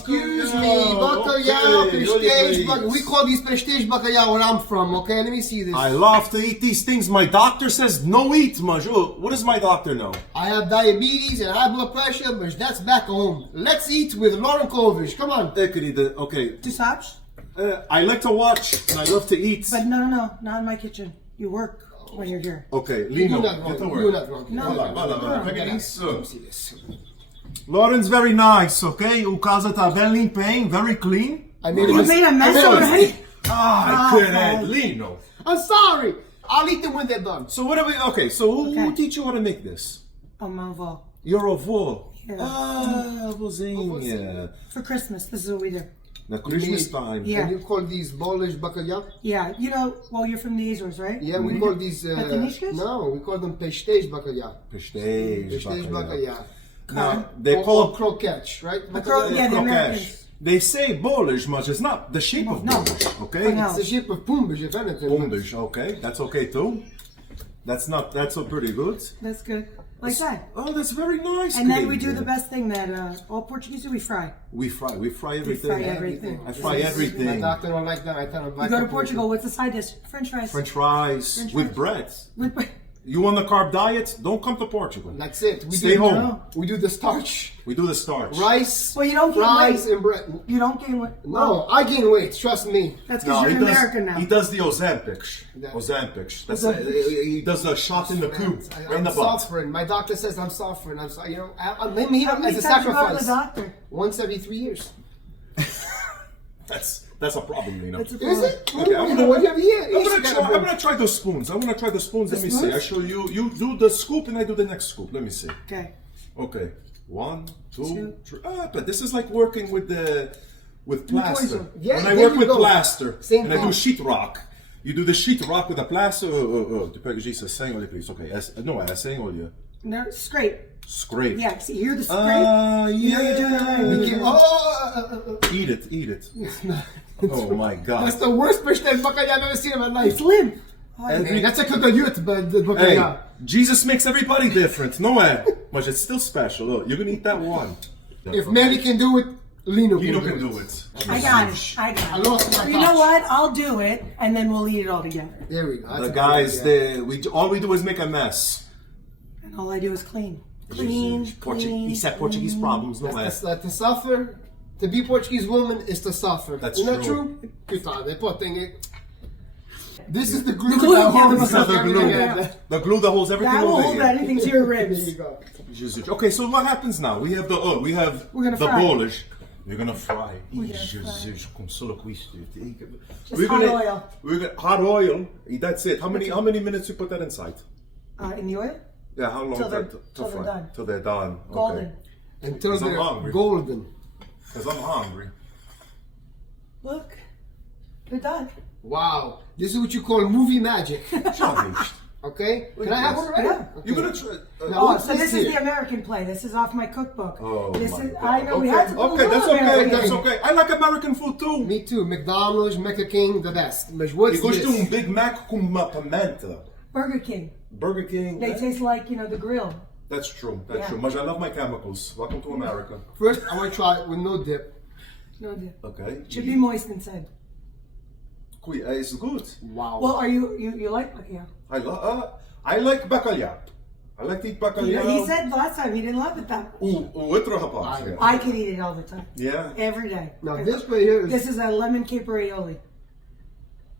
Excuse me, bacalhau, pestej, we call these pestej bacalhau where I'm from, okay? Let me see this. I love to eat these things. My doctor says no eat, much. Oh, what does my doctor know? I have diabetes and high blood pressure, but that's back home. Let's eat with Lauren Kovic. Come on. Okay. Tu sabes? I like to watch and I love to eat. But no, not in my kitchen. You work when you're here. Okay, Lino, get to work. You're not wrong. Lauren's very nice, okay? O casa tá bem limpinho, very clean. You made a mess already? I couldn't, Lino. I'm sorry. I'll eat them when they're done. So what are we? Okay, so who teach you how to make this? My avó. Your avó. Yeah. Ah, avózinha. For Christmas, this is what we do. The Christmas time. Yeah. And you call these bolas bacalhau? Yeah, well, you're from the Azores, right? Yeah, we call these... Patinishkas? No, we call them pestej bacalhau. Pestej bacalhau. Now, they call them croquettes, right? Yeah, the Americans. They say Polish, much. It's not the shape of Polish, okay? No. It's the shape of pumbas, if anything. Polish, okay. That's okay too. That's so pretty good. That's good. Like that. Oh, that's very nice. And then we do the best thing that all Portuguese do, we fry. We fry everything. We fry everything. I fry everything. My doctor don't like that. I tell him. You go to Portugal, what's the side dish? French fries. French fries with bread. With You on the carb diet? Don't come to Portugal. That's it. We Stay home. No. We do the starch. We do the starch. Rice. Well, you don't gain fries weight. and bread. You don't gain weight. No, I gain weight. Trust me. That's because you're an American now. He does the Ozempic. That's he does the shot in the cube, right in the I'm butt. suffering. My doctor says I'm suffering. I'm sorry. I'm How many as a times you go to the sacrifice. doctor? Once every 3 years. That's a problem, you know. It's a Is it? Okay, I'm What do you have here? I'm gonna try the spoons. Let me see. I show you. You do the scoop and I do the next scoop. Let me see. Okay. Okay. 1, 2, 3. But this is like working with plaster. Yeah, when I there work you with go. plaster Same and I do thing. sheetrock. You do the sheetrock with a plaster. Tu pega isso sem olha, please. Okay. Não é sem olha. No, scrape. Scrape. Yeah, see, you hear the scrape? Yeah. You're doing it right. Eat it. Oh my God. That's the worst pestej bacalhau I've ever seen in my life. It's limp. That's a coconut, but the Hey, bacalhau. Jesus makes everybody different. No way. But it's still special. Look, you're gonna eat that one. If Mary can do it, Lino can do it. I got it. I lost my You know touch. what? I'll do it, and then we'll eat it all together. There we go. That's The a good guys, idea. all we do is make a mess. And all I do is clean. Clean. He said Portuguese problems. No way. To suffer, to be Portuguese woman is to suffer. That's Isn't that true. true? Putain, they put thing. This is the glue glue, that yeah, holds This is the everything glue. together. The glue that holds everything That will over hold here. anything to your There you ribs. go. Jesus. Okay, so what happens now? We have We're gonna the fry. Polish. We're gonna fry. We're gonna Jesus, consolo com isto. Just hot oil. We're gonna hot oil. That's it. How many minutes you put that inside? In the oil? Yeah, how long? Till they're fry? done. Till they're done. Golden. Until 'Cause I'm they're hungry. golden. Because I'm hungry. Look. They're done. Wow. This is what you call movie magic. Challenged. Okay? Can I have one already? Yeah. Okay. You're gonna try. Now, what's So this is here? the American play. This is off my cookbook. Oh This my is. God. I know we had to put a Okay, little that's okay. American. That's okay. I like American food too. Me too. McDonald's, Mecca King, the best. But what's Eu gosto de this? Big Mac com uma pimenta. Burger King. Burger King. They taste like, the grill. That's true. That's Yeah. true. But I love my chemicals. Welcome to America. First, I want to try it with no dip. No idea. Okay. Should be moist inside. It's good. Wow. Well, are you like yeah? I like bacalhau. I like to eat bacalhau. He said last time he didn't love it that much. O outro rapaz. I could eat it all the time. Yeah. Every day. Now this right here is... This is a lemon caper aioli.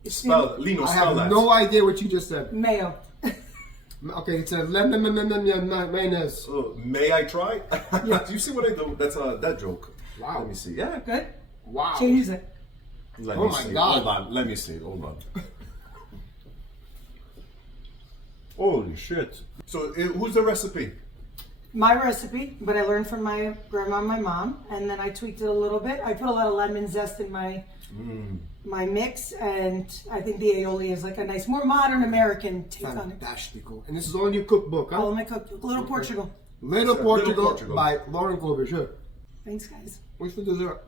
It's Spell, Lino, I spell have that. no idea what you just said. mayo. Okay, it's a lemon mayonnaise. May I try? You see what I do? That's that joke. Wow. Let me see. Yeah. Good. Wow. Changes it. Let Oh me my see. God. Hold on. Let me see. Hold on. Holy shit. So, who's the recipe? My recipe, but I learned from my grandma and my mom, and then I tweaked it a little bit. I put a lot of lemon zest in my mix, and I think the aioli is like a nice, more modern American take on it. Fantastical. And this is all in your cookbook, huh? All in my cookbook. Little Portugal. Little Little Portugal Portugal. by Lauren Kovic. Sure. Thanks, guys. What's for dessert?